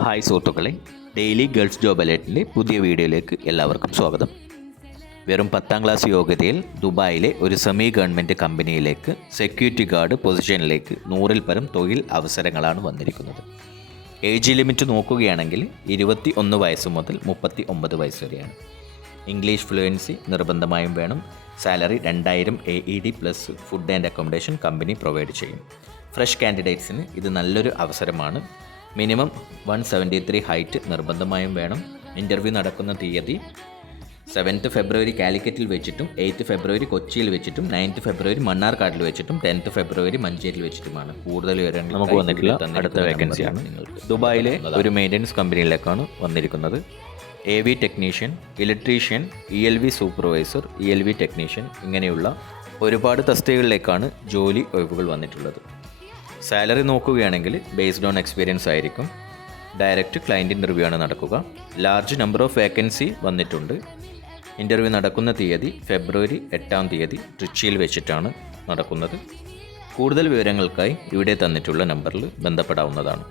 Hi സുഹൃത്തുക്കളെ, daily Gulf job അലേർട്ടിൻ്റെ പുതിയ വീഡിയോയിലേക്ക് എല്ലാവർക്കും സ്വാഗതം. വെറും 10ാം ക്ലാസ് യോഗ്യതയിൽ ദുബായിലെ ഒരു സെമി ഗവൺമെൻറ് കമ്പനിയിലേക്ക് സെക്യൂരിറ്റി ഗാർഡ് പൊസിഷനിലേക്ക് 100-ൽ പരം തൊഴിൽ അവസരങ്ങളാണ് വന്നിരിക്കുന്നത്. ഏജ് ലിമിറ്റ് നോക്കുകയാണെങ്കിൽ 21 വയസ്സ് മുതൽ 39 വയസ്സ് വരെയാണ്. ഇംഗ്ലീഷ് ഫ്ലുവൻസി നിർബന്ധമായും വേണം. Salary 2000 AED plus food and accommodation company provide ചെയ്യും. ഫ്രഷ് കാൻഡിഡേറ്റ്സിന് ഇത് നല്ലൊരു അവസരമാണ്. മിനിമം 173 ഹൈറ്റ് നിർബന്ധമായും വേണം. ഇൻ്റർവ്യൂ നടക്കുന്ന തീയതി 7th ഫെബ്രുവരി കാലിക്കറ്റിൽ വെച്ചിട്ടും 8th ഫെബ്രുവരി കൊച്ചിയിൽ വെച്ചിട്ടും 9th ഫെബ്രുവരി മണ്ണാർക്കാടിൽ വെച്ചിട്ടും 10th ഫെബ്രുവരി മഞ്ചേരിയിൽ വെച്ചിട്ടുമാണ്. കൂടുതൽ വിവരങ്ങൾ നമുക്ക് വന്നിട്ടില്ല. അടുത്ത വേക്കൻസിയാണ് ദുബായിലെ ഒരു മെയിൻ്റനൻസ് കമ്പനിയിലേക്കാണ് വന്നിരിക്കുന്നത്. AV technician, electrician, ELV supervisor, ELV technician ഇങ്ങനെയുള്ള ഒരുപാട് തസ്തികകളിലേക്കാണ് ജോലി ഒഴിവുകൾ വന്നിട്ടുള്ളത്. സാലറി നോക്കുകയാണെങ്കിൽ ബേസ്ഡ് ഓൺ എക്സ്പീരിയൻസ് ആയിരിക്കും. ഡയറക്റ്റ് ക്ലയൻറ്റ് ഇൻ്റർവ്യൂ ആണ് നടക്കുക. ലാർജ് നമ്പർ ഓഫ് വേക്കൻസി വന്നിട്ടുണ്ട്. ഇൻ്റർവ്യൂ നടക്കുന്ന തീയതി ഫെബ്രുവരി 8ാം തീയതി ട്രിച്ചിയിൽ വെച്ചിട്ടാണ് നടക്കുന്നത്. കൂടുതൽ വിവരങ്ങൾക്കായി ഇവിടെ തന്നിട്ടുള്ള നമ്പറിൽ ബന്ധപ്പെടാവുന്നതാണ്.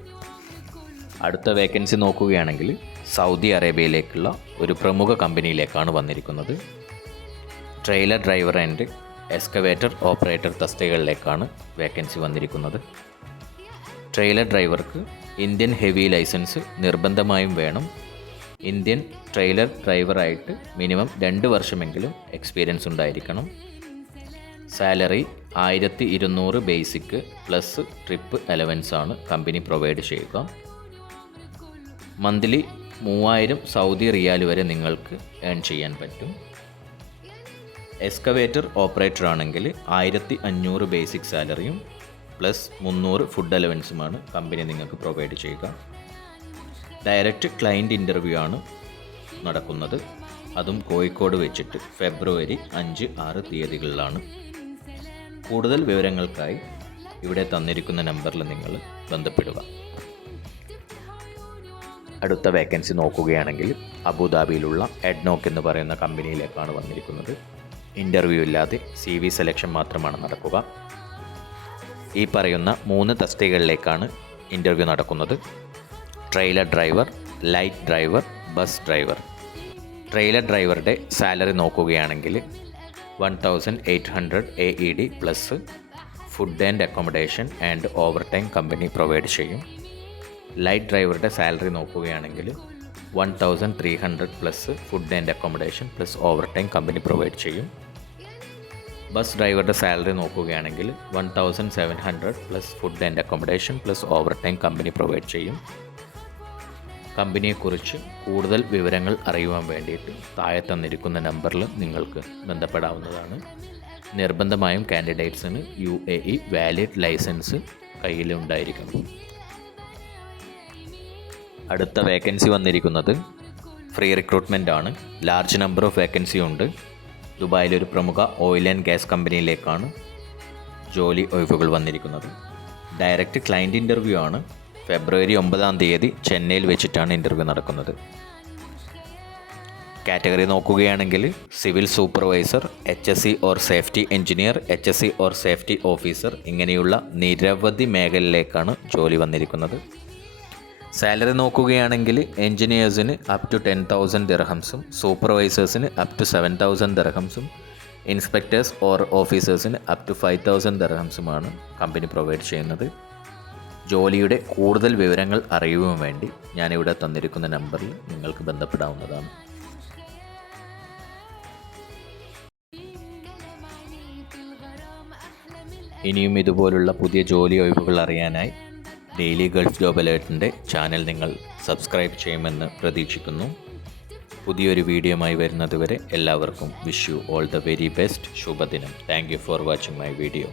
അടുത്ത വേക്കൻസി നോക്കുകയാണെങ്കിൽ സൗദി അറേബ്യയിലേക്കുള്ള ഒരു പ്രമുഖ കമ്പനിയിലേക്കാണ് വന്നിരിക്കുന്നത്. Trailer driver and excavator operator തസ്തികകളിലേക്കാണ് വേക്കൻസി വന്നിരിക്കുന്നത്. ട്രെയിലർ ഡ്രൈവർക്ക് ഇന്ത്യൻ ഹെവി ലൈസൻസ് നിർബന്ധമായും വേണം. ഇന്ത്യൻ ട്രെയിലർ ഡ്രൈവറായിട്ട് മിനിമം 2 വർഷമെങ്കിലും എക്സ്പീരിയൻസ് ഉണ്ടായിരിക്കണം. Salary 1200 basic plus trip allowance ആണ് കമ്പനി പ്രൊവൈഡ് ചെയ്യുക. മന്ത്ലി 3000 സൗദി റിയാൽ വരെ നിങ്ങൾക്ക് ഏൺ ചെയ്യാൻ പറ്റും. എക്സ്കവേറ്റർ ഓപ്പറേറ്റർ ആണെങ്കിൽ 1500 ബേസിക് സാലറിയും പ്ലസ് 300 ഫുഡ് അലവൻസുമാണ് കമ്പനി നിങ്ങൾക്ക് പ്രൊവൈഡ് ചെയ്യുക. ഡയറക്റ്റ് ക്ലയൻറ്റ് ഇൻ്റർവ്യൂ ആണ് നടക്കുന്നത്. അതും കോഴിക്കോട് വെച്ചിട്ട് ഫെബ്രുവരി 5, 6 തീയതികളിലാണ്. കൂടുതൽ വിവരങ്ങൾക്കായി ഇവിടെ തന്നിരിക്കുന്ന നമ്പറിൽ നിങ്ങൾ ബന്ധപ്പെടുക. അടുത്ത വേക്കൻസി നോക്കുകയാണെങ്കിൽ അബുദാബിയിലുള്ള എഡ്നോക്ക് എന്ന് പറയുന്ന കമ്പനിയിലേക്കാണ് വന്നിരിക്കുന്നത്. ഇൻ്റർവ്യൂ ഇല്ലാതെ CV സെലക്ഷൻ മാത്രമാണ് നടക്കുക. ഈ പറയുന്ന 3 തസ്തികകളിലേക്കാണ് ഇൻ്റർവ്യൂ നടക്കുന്നത്. Trailer driver, light driver, bus driver. Trailer ഡ്രൈവറുടെ സാലറി നോക്കുകയാണെങ്കിൽ 1800 AED plus food and accommodation and over time company provide ചെയ്യും. ലൈറ്റ് ഡ്രൈവറുടെ സാലറി നോക്കുകയാണെങ്കിൽ 1300 plus food and accommodation plus over time company provide ചെയ്യും. ബസ് ഡ്രൈവറുടെ salary നോക്കുകയാണെങ്കിൽ 1700 plus food and accommodation plus over time company provide ചെയ്യും. കമ്പനിയെക്കുറിച്ച് കൂടുതൽ വിവരങ്ങൾ അറിയുവാൻ വേണ്ടിയിട്ട് താഴെ തന്നിരിക്കുന്ന നമ്പറിൽ നിങ്ങൾക്ക് ബന്ധപ്പെടാവുന്നതാണ്. നിർബന്ധമായും കാൻഡിഡേറ്റ്സിന് UAE വാലിഡ് ലൈസൻസ് കയ്യിലുണ്ടായിരിക്കണം. അടുത്ത വേക്കൻസി വന്നിരിക്കുന്നത് ഫ്രീ റിക്രൂട്ട്മെൻ്റ് ആണ്. ലാർജ് നമ്പർ ഓഫ് വേക്കൻസി ഉണ്ട്. ദുബായിലൊരു പ്രമുഖ ഓയിൽ ആൻഡ് ഗ്യാസ് കമ്പനിയിലേക്കാണ് ജോലി ഒഴിവുകൾ വന്നിരിക്കുന്നത്. ഡയറക്റ്റ് ക്ലയൻറ്റ് ഇൻ്റർവ്യൂ ആണ്. ഫെബ്രുവരി 9ാം തീയതി ചെന്നൈയിൽ വെച്ചിട്ടാണ് ഇൻ്റർവ്യൂ നടക്കുന്നത്. കാറ്റഗറി നോക്കുകയാണെങ്കിൽ civil supervisor, HSE or safety engineer, HSE or safety officer ഇങ്ങനെയുള്ള നിരവധി മേഖലയിലേക്കാണ് ജോലി വന്നിരിക്കുന്നത്. സാലറി നോക്കുകയാണെങ്കിൽ എഞ്ചിനീയേഴ്സിന് അപ് ടു 10,000 ദിർഹംസും സൂപ്പർവൈസേഴ്സിന് അപ് ടു 7,000 ദിർഹംസും ഇൻസ്പെക്ടേഴ്സ് ഓർ ഓഫീസേഴ്സിന് അപ് ടു 5,000 ദിർഹംസുമാണ് കമ്പനി പ്രൊവൈഡ് ചെയ്യുന്നത്. ജോലിയുടെ കൂടുതൽ വിവരങ്ങൾ അറിയുവാൻ വേണ്ടി ഞാനിവിടെ തന്നിരിക്കുന്ന നമ്പറിൽ നിങ്ങൾക്ക് ബന്ധപ്പെടാവുന്നതാണ്. ഇനിയും ഇതുപോലുള്ള പുതിയ ജോലി ഒഴിവുകൾ അറിയാനായി ഡെയിലി ഗൾഫ് ജോബ് അലേർട്ടിൻ്റെ ചാനൽ നിങ്ങൾ സബ്സ്ക്രൈബ് ചെയ്യുമെന്ന് പ്രതീക്ഷിക്കുന്നു. പുതിയൊരു വീഡിയോയുമായി വരുന്നതുവരെ എല്ലാവർക്കും wish you all the very best. ശുഭദിനം. Thank you for watching my video.